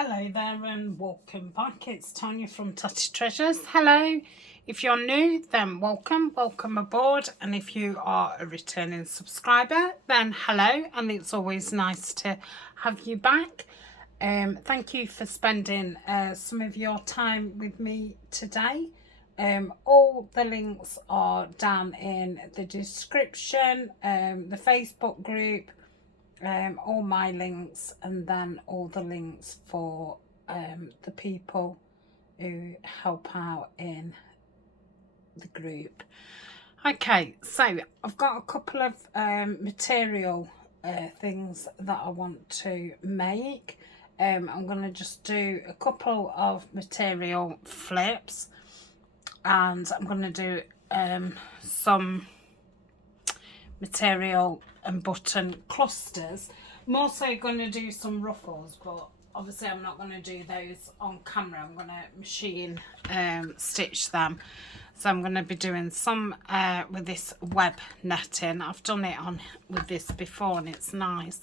Hello there and welcome back. It's Tania from Tatty Treasures. Hello. If you're new, then welcome aboard. And if you are a returning subscriber, then hello. And it's always nice to have you back. Thank you for spending some of your time with me today. All the links are down in the description, the Facebook group, all my links, and then all the links for the people who help out in the group. Okay, so I've got a couple of material things that I want to make. I'm going to just do a couple of material flips, and I'm going to do some material and button clusters. I'm also going to do some ruffles, but obviously I'm not going to do those on camera. I'm going to machine stitch them. So I'm going to be doing some with this web netting. I've done it on with this before and it's nice.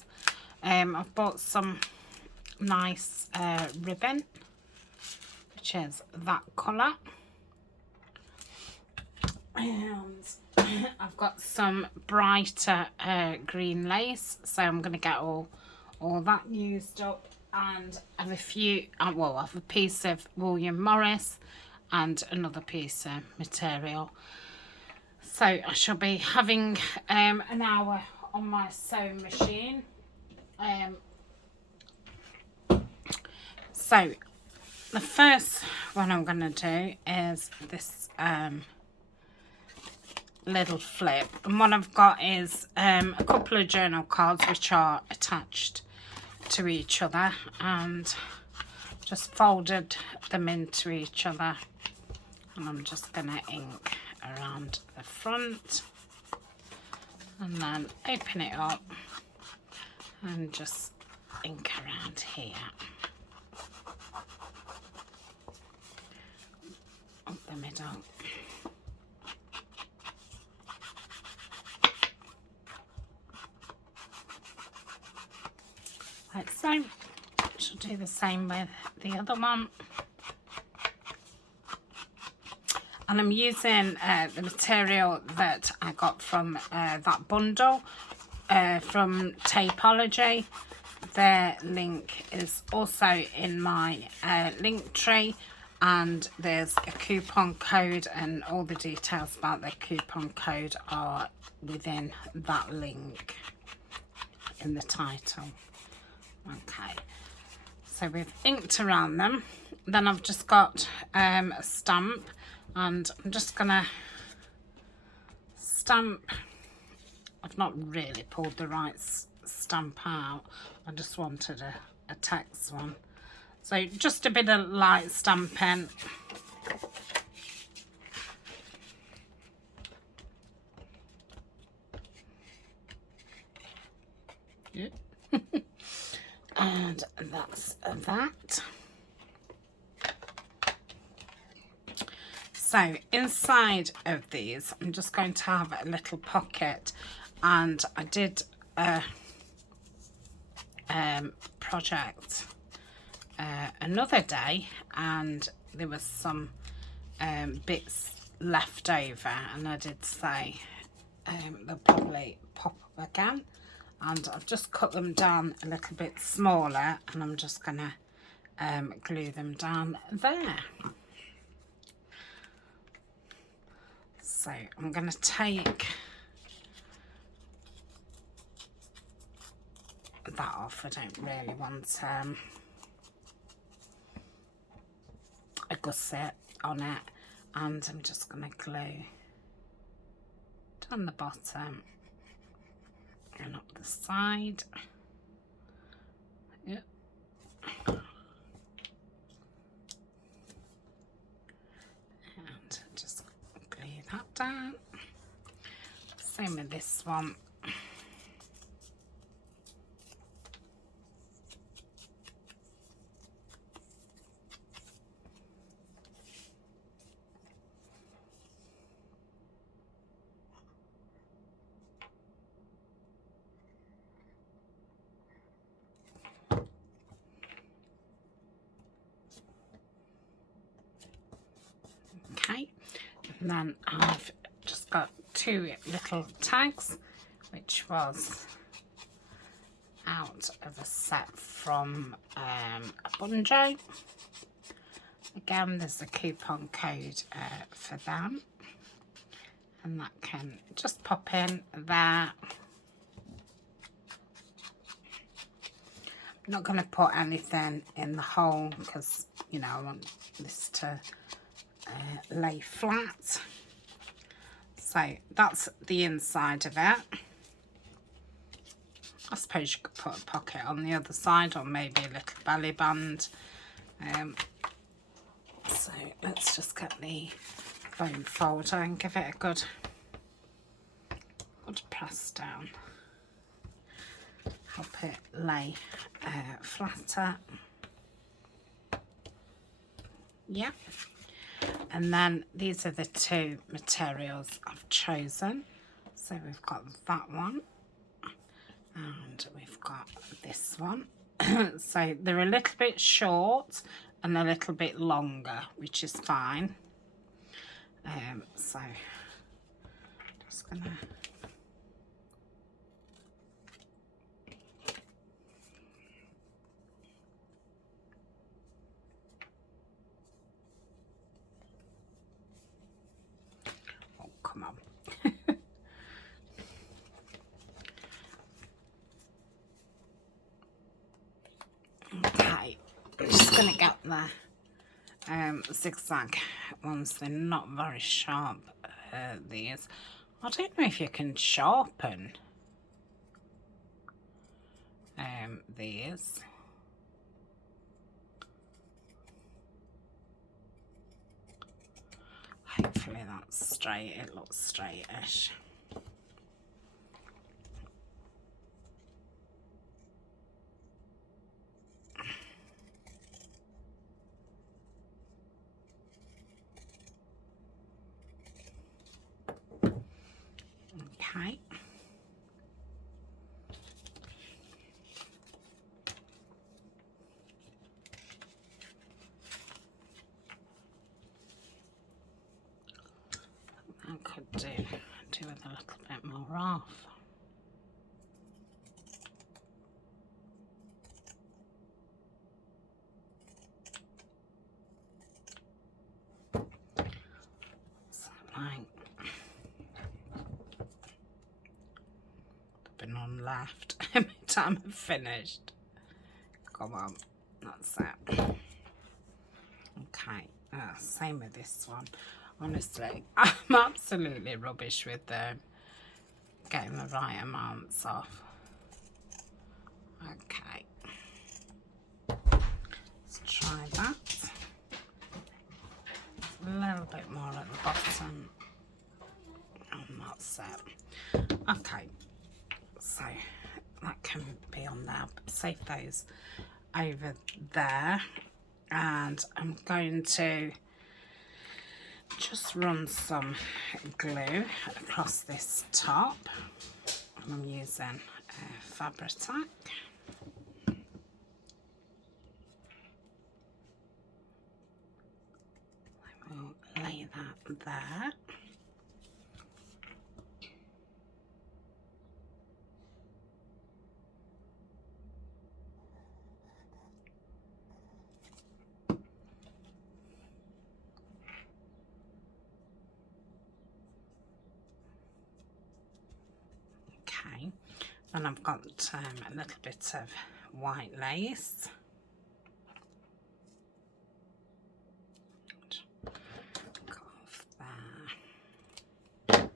I've bought some nice ribbon, which is that colour, and I've got some brighter green lace, so I'm going to get all that used up, and I have a few, well, I have a piece of William Morris and another piece of material. So I shall be having an hour on my sewing machine. So the first one I'm going to do is this little flip, and what I've got is a couple of journal cards which are attached to each other, and just folded them into each other, and I'm just going to ink around the front and then open it up and just ink around here up the middle. Like so. She'll do the same with the other one. And I'm using the material that I got from that bundle from Tapeology. Their link is also in my link tree, and there's a coupon code, and all the details about the coupon code are within that link in the title. Okay, so we've inked around them. Then I've just got a stamp, and I'm just gonna stamp. I've not really pulled the right stamp out. I just wanted a text one. So just a bit of light stamping. Yep. And that's that. So inside of these, I'm just going to have a little pocket, and I did a project another day, and there was some bits left over, and I did say they'll probably pop up again, and I've just cut them down a little bit smaller, and I'm just gonna glue them down there. So I'm gonna take that off. I don't really want a gusset on it, and I'm just gonna glue down the bottom and up the side. Yep. And just glue that down. Same with this one. And then I've just got 2 little tags, which was out of a set from a Bunjo. Again, there's a coupon code for them, and that can just pop in there. I'm not going to put anything in the hole because, you know, I want this to lay flat. So that's the inside of it. I suppose you could put a pocket on the other side, or maybe a little belly band. So let's just get the foam folder and give it a good press down. Help it lay flatter. Yeah. And then these are the 2 materials I've chosen. So we've got that one and we've got this one. So they're a little bit short and a little bit longer, which is fine. So just gonna come on. Okay, I'm just going to get the zigzag ones. They're not very sharp, these. I don't know if you can sharpen these. Hopefully that's straight. It looks straightish. Okay. I could do with a little bit more off. So like the been on left every time I've finished. Come on, that's it. Okay, same with this one. Honestly, I'm absolutely rubbish with getting the right amounts off. Okay, let's try that. A little bit more at the bottom, and that's it. Okay, so that can be on there. Save those over there, and I'm going to just run some glue across this top. I'm using Fabri-Tac. I will lay that there. Okay, and I've got a little bit of white lace. Go off there.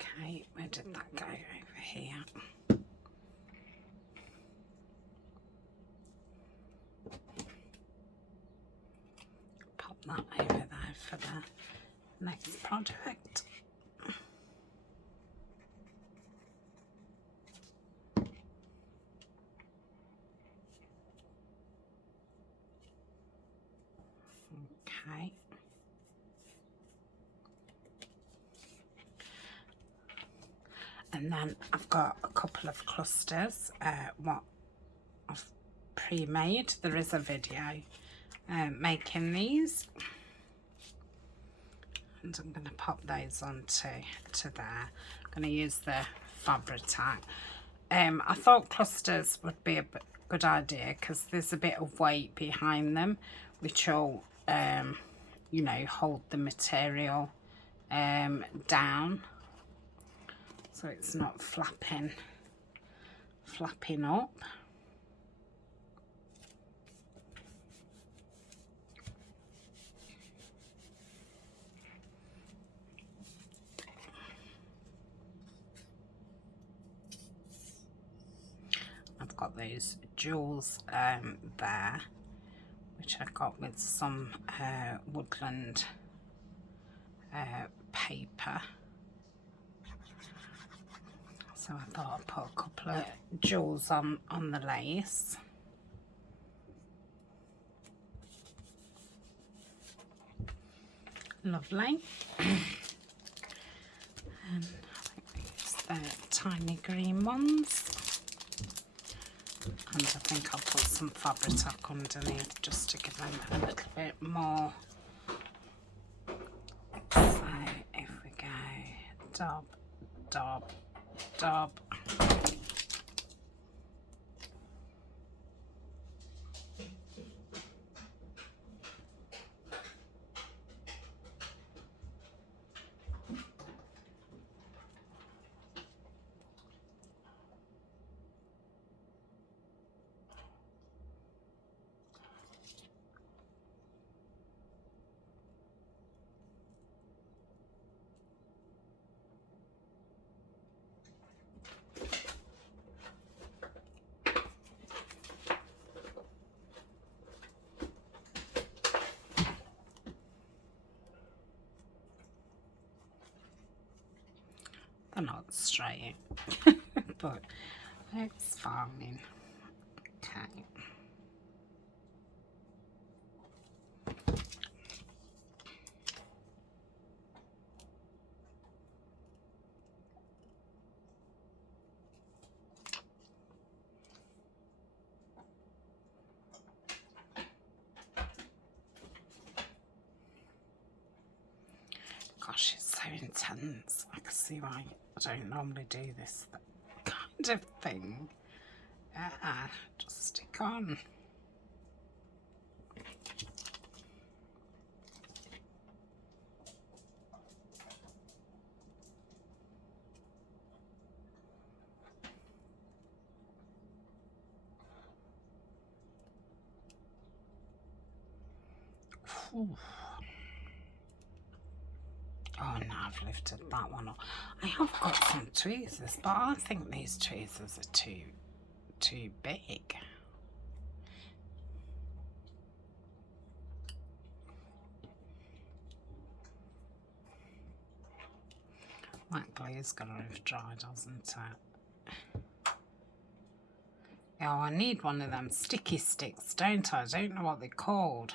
Okay, where did that go? Over here. Pop that over there for the next project. Okay. And then I've got a couple of clusters, what I've pre-made. There is a video making these. And I'm going to pop those onto there. I'm going to use the fabric tack. I thought clusters would be a good idea because there's a bit of weight behind them, which will, you know, hold the material down, so it's not flapping up. I've got those jewels there, which I got with some woodland paper. So I thought I'd put a couple of jewels on the lace. Lovely. And I think these the tiny green ones. And I think I'll put some fabric tack underneath just to give them a little bit more. So if we go dab, dab, dab. They're not straight, but it's fine. Okay. Gosh, it's so intense. I can see why I don't normally do this kind of thing. Just stick on. Ooh. Oh, now I've lifted that one up. I have got some tweezers, but I think these tweezers are too big. That glue's gonna have dried, hasn't it? Oh, I need one of them sticky sticks, don't I? I don't know what they're called.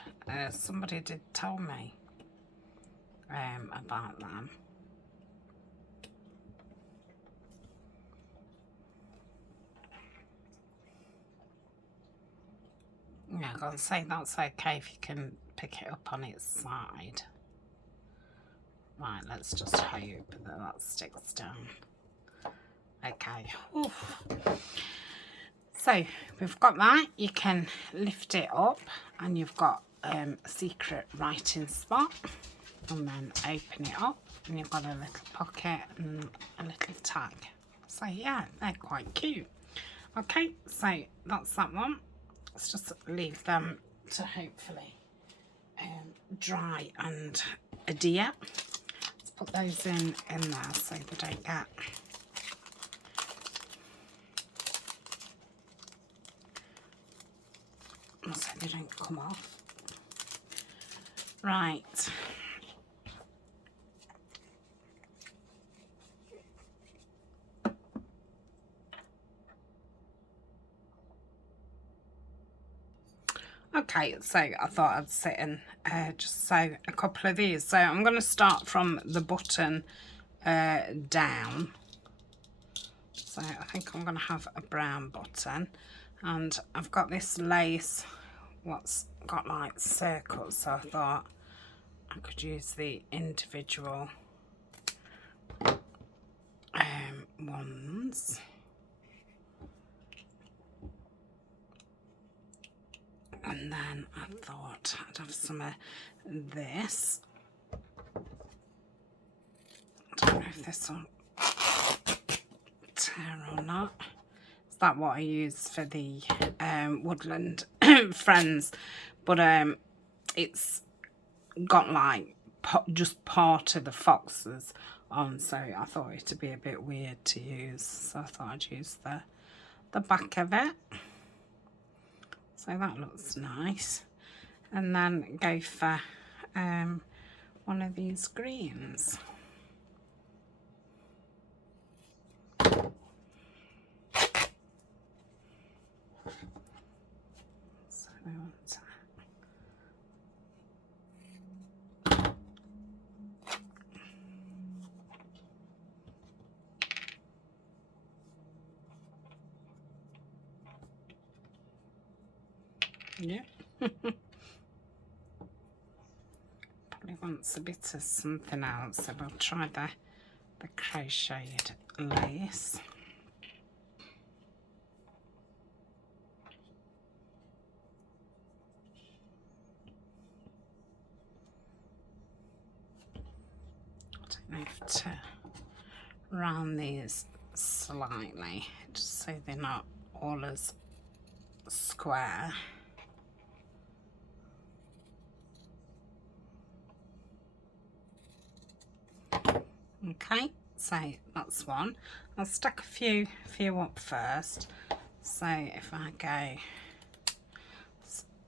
Somebody did tell me about them. Yeah, I gotta say that's okay if you can pick it up on its side. Right, let's just hope that sticks down. Okay. Oof. So we've got that. You can lift it up, and you've got a secret writing spot. And then open it up, and you've got a little pocket and a little tag. So yeah, they're quite cute. Okay, so that's that one. Let's just leave them to hopefully dry and adhere. Let's put those in there so they don't get so they don't come off. Right. Okay, so I thought I'd sit in just sew a couple of these. So I'm going to start from the button down. So I think I'm going to have a brown button, and I've got this lace what's got like circles, so I thought I could use the individual ones. And then I thought I'd have some of this. I don't know if this will tear or not. Is that what I use for the woodland friends? But it's got like just part of the foxes on, so I thought it would be a bit weird to use, so I thought I'd use the back of it. So that looks nice. And then go for one of these greens. So we want to yeah. Probably wants a bit of something else, so we'll try the crocheted lace. I don't know if to round these slightly, just so they're not all as square. Okay, so that's one. I'll stack a few up first. So if I go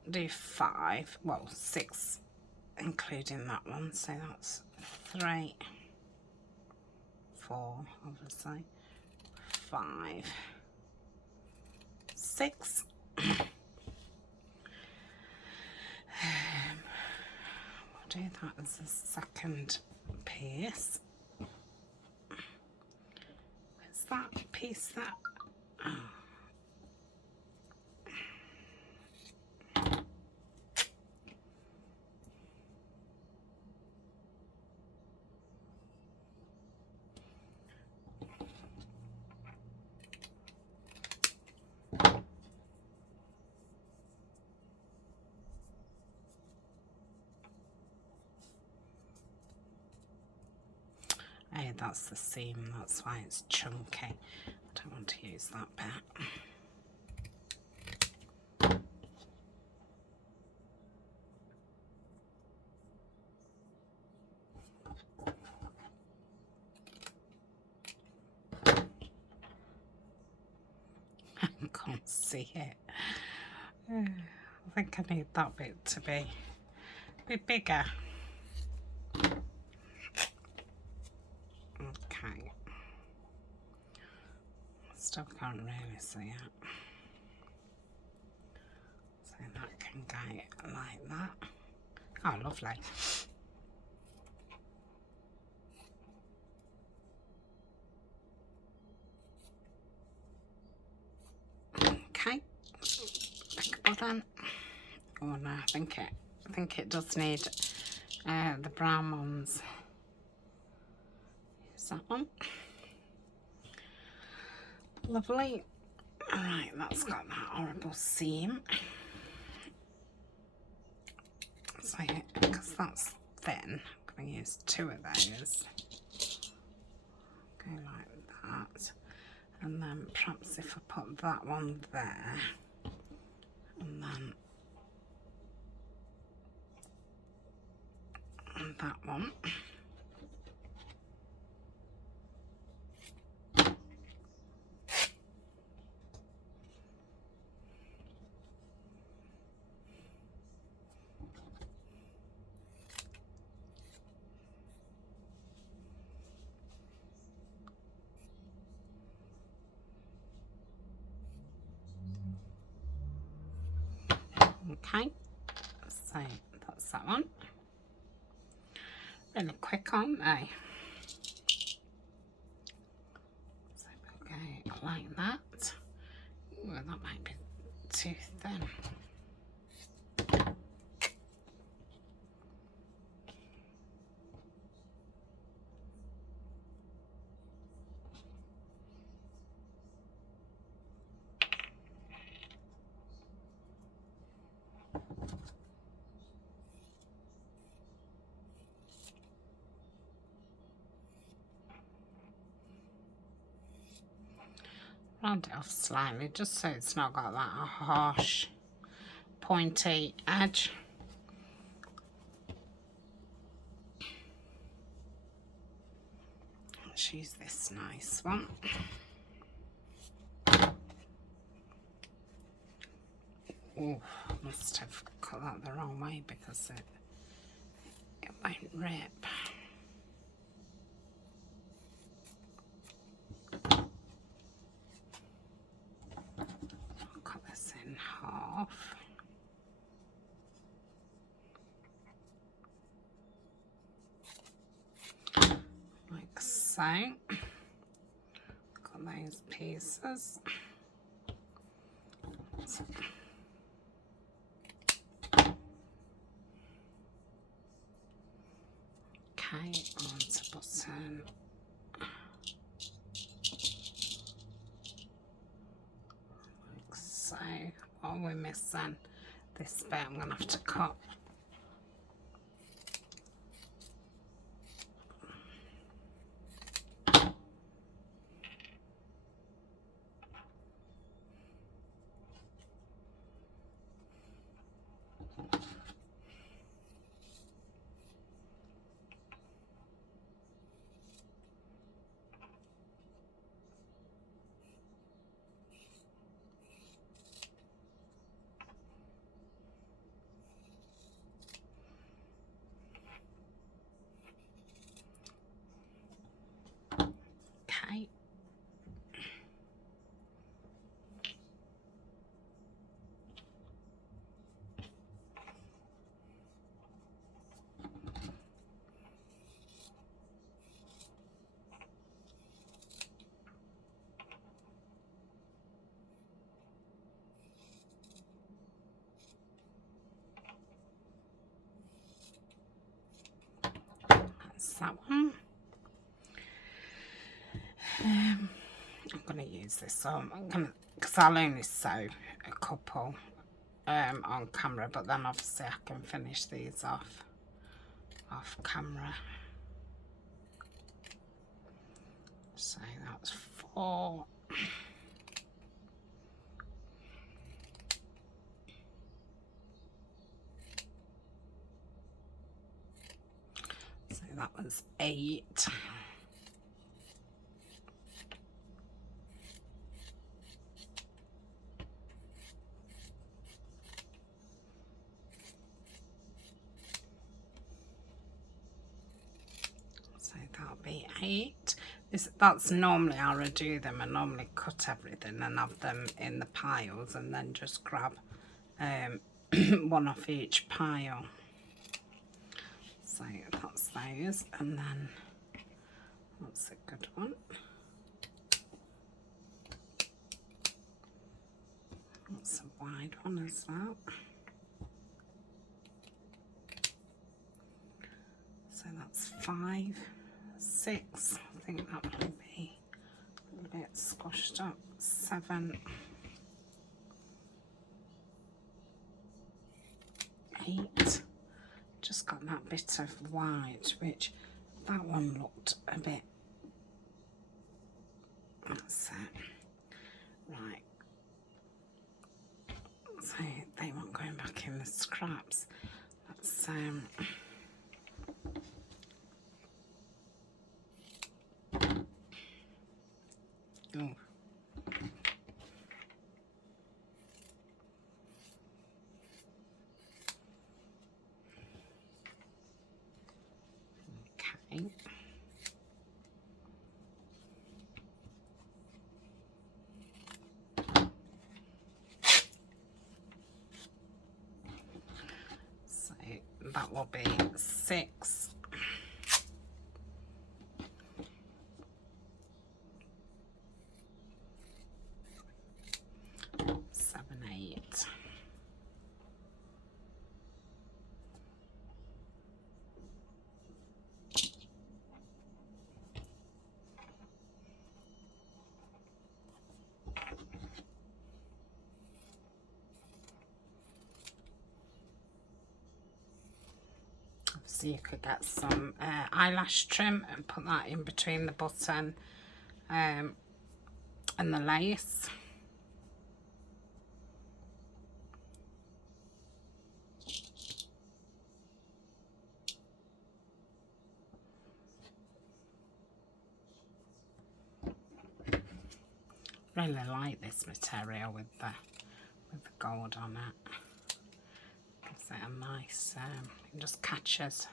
do 5, well 6 including that one, so that's 3, 4, obviously 5, 6. We'll do that as a second piece. Where's that piece that? Oh. Oh, that's the seam, that's why it's chunky. I don't want to use that bit. I can't see it. I think I need that bit to be a bit bigger. Okay. Still can't really see it. So that can go like that. Oh, lovely. Okay. Big button. Oh no, I think it does need the brown ones. Use that one. Lovely. Alright, that's got that horrible seam. So, because that's thin, I'm going to use 2 of those. Go like that. And then perhaps if I put that one there, and then that one. Okay, so that's that one. Really quick, aren't they? So we'll go like that. Well, that might be too thin. Round it off slightly, just so it's not got that harsh, pointy edge. Let's use this nice one. Oh, must have cut that the wrong way because it won't rip. Cut this in half. Like so. Got those pieces. So, okay, onto button. Like so. What are we missing? This bit I'm gonna have to cut. Okay. That's that one. I'm going to use this on, because I'll only sew a couple on camera, but then obviously I can finish these off camera. So that's 4. So that was 8. So that'll be 8. That's normally how I do them. I normally cut everything and have them in the piles and then just grab one off each pile. So that's those, and then that's a good one. That's a wide one as well. So that's 5, 6. I think that might be a little bit squashed up. 7, 8. Just got that bit of white, which that one looked a bit. That's it. Right. So they weren't going back in the scraps. Let's oh. Okay. So that will be 6. so you could get some eyelash trim and put that in between the button and the lace. Really like this material with the gold on it. Gives it a nice, it just catches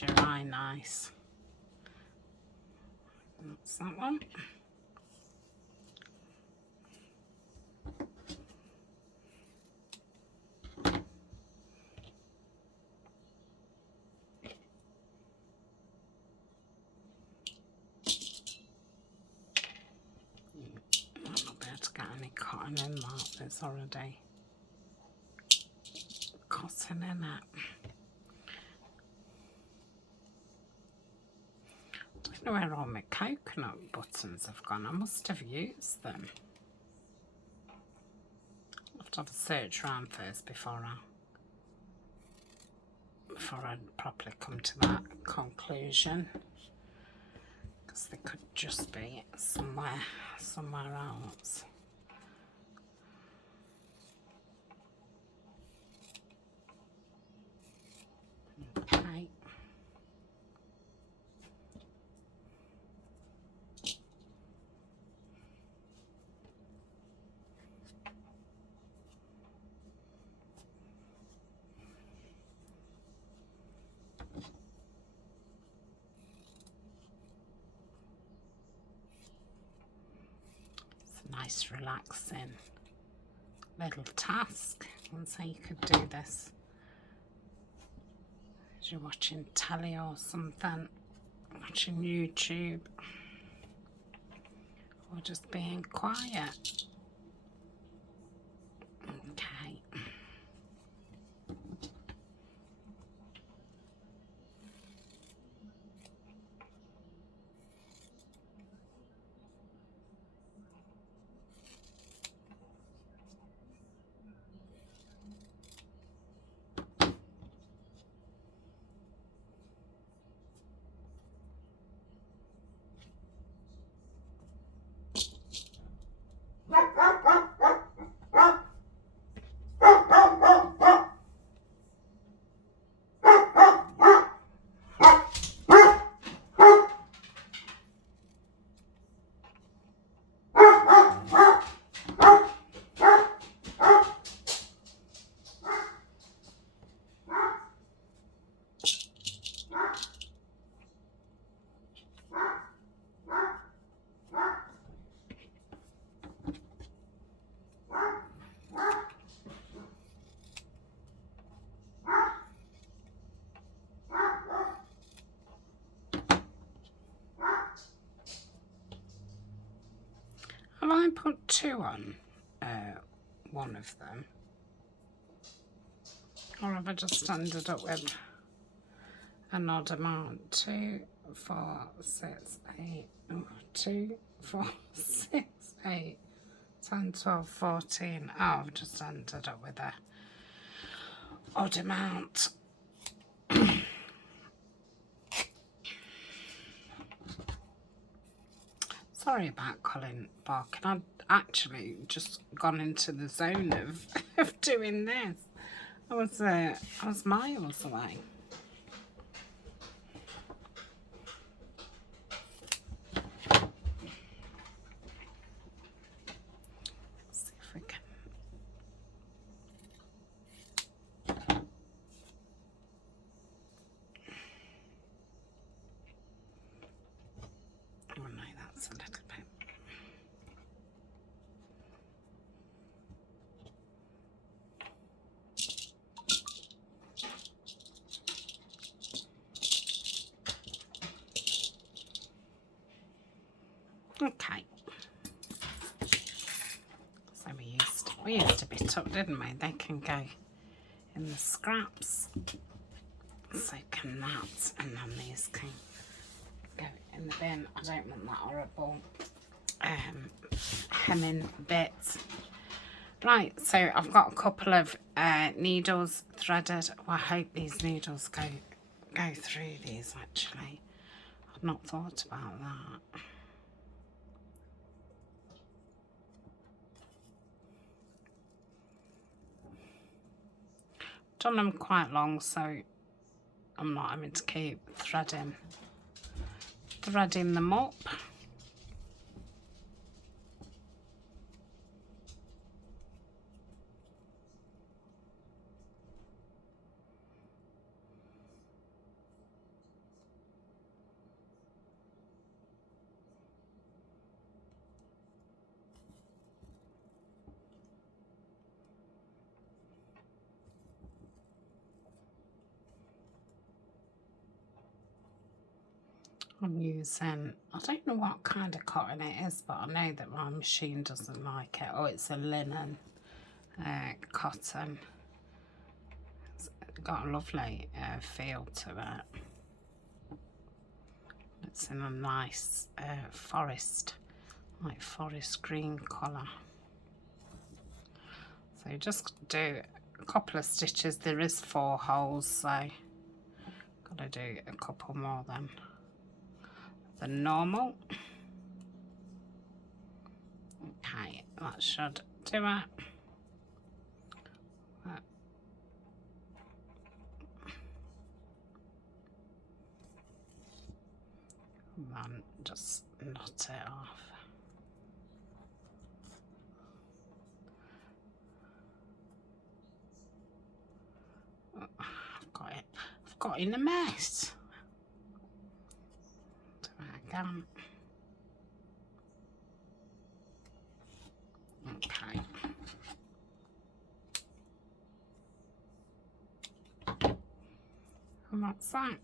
your eye nice. That's that one. I'm not able to get any cotton in that. There's already cotton in it. I don't know where all my coconut buttons have gone. I must have used them. I'll have to have a search around first before I properly come to that conclusion, because they could just be somewhere else. Okay. Nice relaxing little task. Once you could do this as you're watching telly or something, watching YouTube, or just being quiet. Okay. Have I put two on one of them? Or have I just ended up with an odd amount? 2, 4, 6, 8, 2, 4, 6, 8, 10, 12, 14. Oh, I've just ended up with a odd amount. Sorry about Colin barking. I'd actually just gone into the zone of doing this. I was miles away. Let's see if we can. Oh no, that's a little bit. Okay. So we used to bit up, didn't we? They can go in the scraps. So can that, and then these can go in the bin. I don't want that horrible hemming bit Right, so I've got a couple of needles threaded. Well, I hope these needles go through these actually. I've not thought about that. Done them quite long, so I'm not having to keep threading them up. I'm using, I don't know what kind of cotton it is, but I know that my machine doesn't like it. Oh, it's a linen cotton. It's got a lovely feel to it. It's in a nice forest, like forest green colour. So just do a couple of stitches. There is 4 holes, so gotta do a couple more than normal. Okay, that should do it. And then just knot it off. I've got in a mess. Do it again. Okay. And that's that.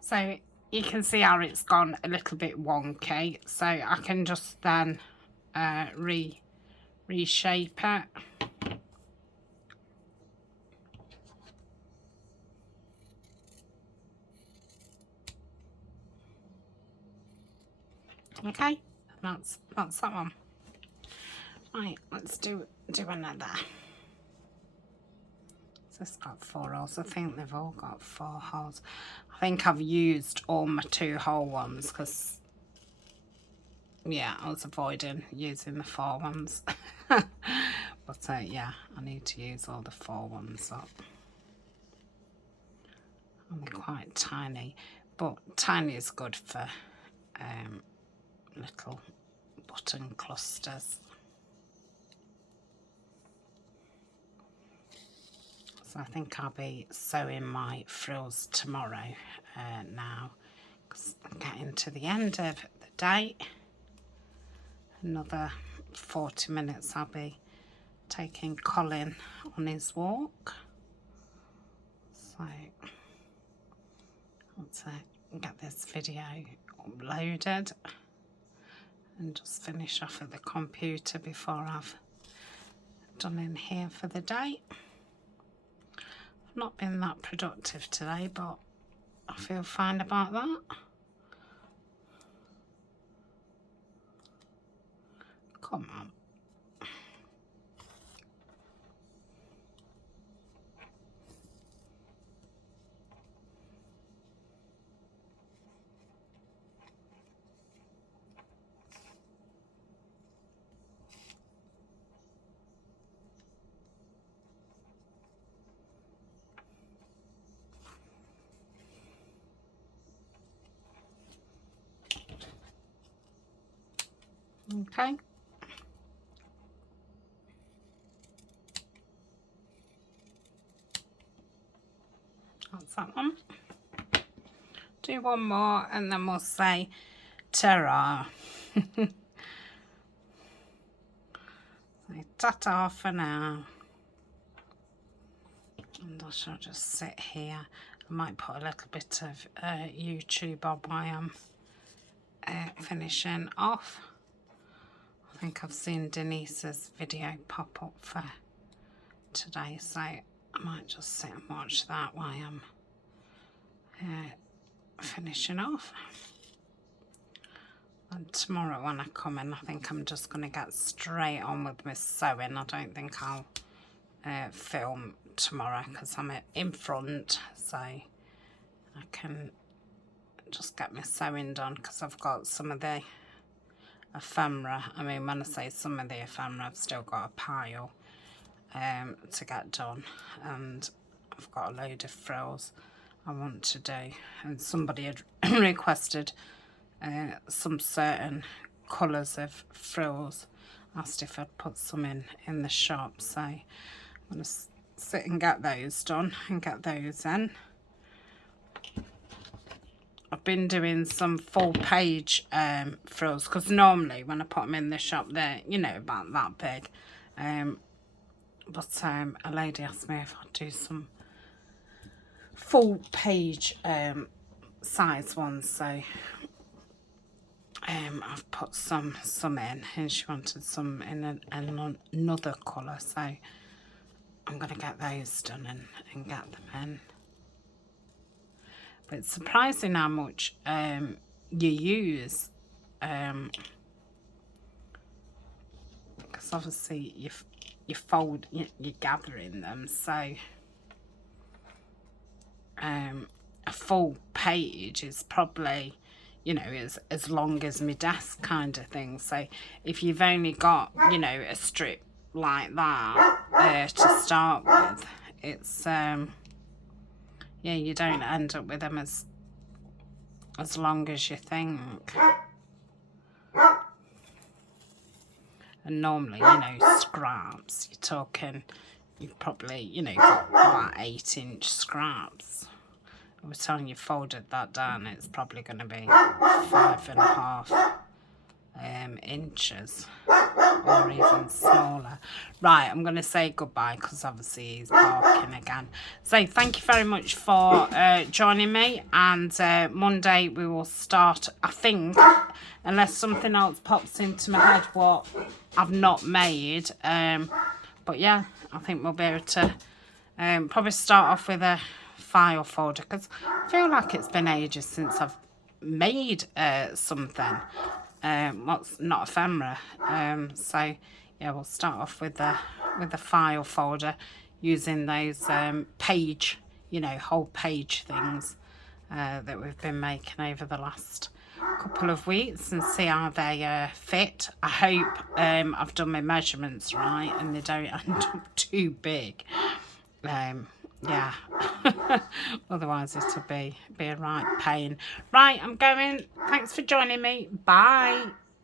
So you can see how it's gone a little bit wonky. So I can just then reshape it. Okay, that's that one. Right, let's do another. So it's got 4 holes. I think they've all got 4 holes. I think I've used all my 2-hole ones because, yeah, I was avoiding using the 4 ones. But yeah, I need to use all the 4 ones up. And they're quite tiny, but tiny is good for little button clusters. So I think I'll be sewing my frills tomorrow now, because I'm getting to the end of the day. Another 40 minutes I'll be taking Colin on his walk. So let's get this video uploaded and just finish off at the computer before I've done in here for the day. I've not been that productive today, but I feel fine about that. Come on. Okay. That's that one. Do one more and then we'll say ta-ra. Ta-ta for now. And I shall just sit here. I might put a little bit of YouTube on while I'm finishing off. I think I've seen Denise's video pop up for today, so I might just sit and watch that while I'm finishing off. And tomorrow when I come in, I think I'm just going to get straight on with my sewing. I don't think I'll film tomorrow because I'm in front, so I can just get my sewing done because I've got some of the ephemera. I mean, when I say some of the ephemera, I've still got a pile to get done, and I've got a load of frills I want to do, and somebody had requested some certain colours of frills, asked if I'd put some in the shop, so I'm going to sit and get those done and get those in. I've been doing some full page frills because normally when I put them in the shop they're, you know, about that big, but a lady asked me if I'd do some full page size ones, so I've put some in, and she wanted some in another colour, so I'm going to get those done and get them in. But it's surprising how much you use, because obviously you fold, you're gathering them, so a full page is probably, you know, as long as my desk kind of thing. So if you've only got, you know, a strip like that to start with, it's yeah, you don't end up with them as long as you think. And normally, you know, scraps, you're talking, you've probably, you know, got about 8-inch scraps. I was telling you, folded that down, it's probably going to be 5.5 inches, or even smaller. Right, I'm going to say goodbye because obviously he's barking again. So thank you very much for joining me, and Monday we will start, I think, unless something else pops into my head what I've not made, but yeah, I think we'll be able to probably start off with a file folder, because I feel like it's been ages since I've made something. What's not ephemera, so yeah, we'll start off with the file folder using those page, you know, whole page things that we've been making over the last couple of weeks, and see how they fit. I hope I've done my measurements right and they don't end up too big. Yeah, otherwise it'll be a right pain. Right, I'm going. Thanks for joining me. Bye.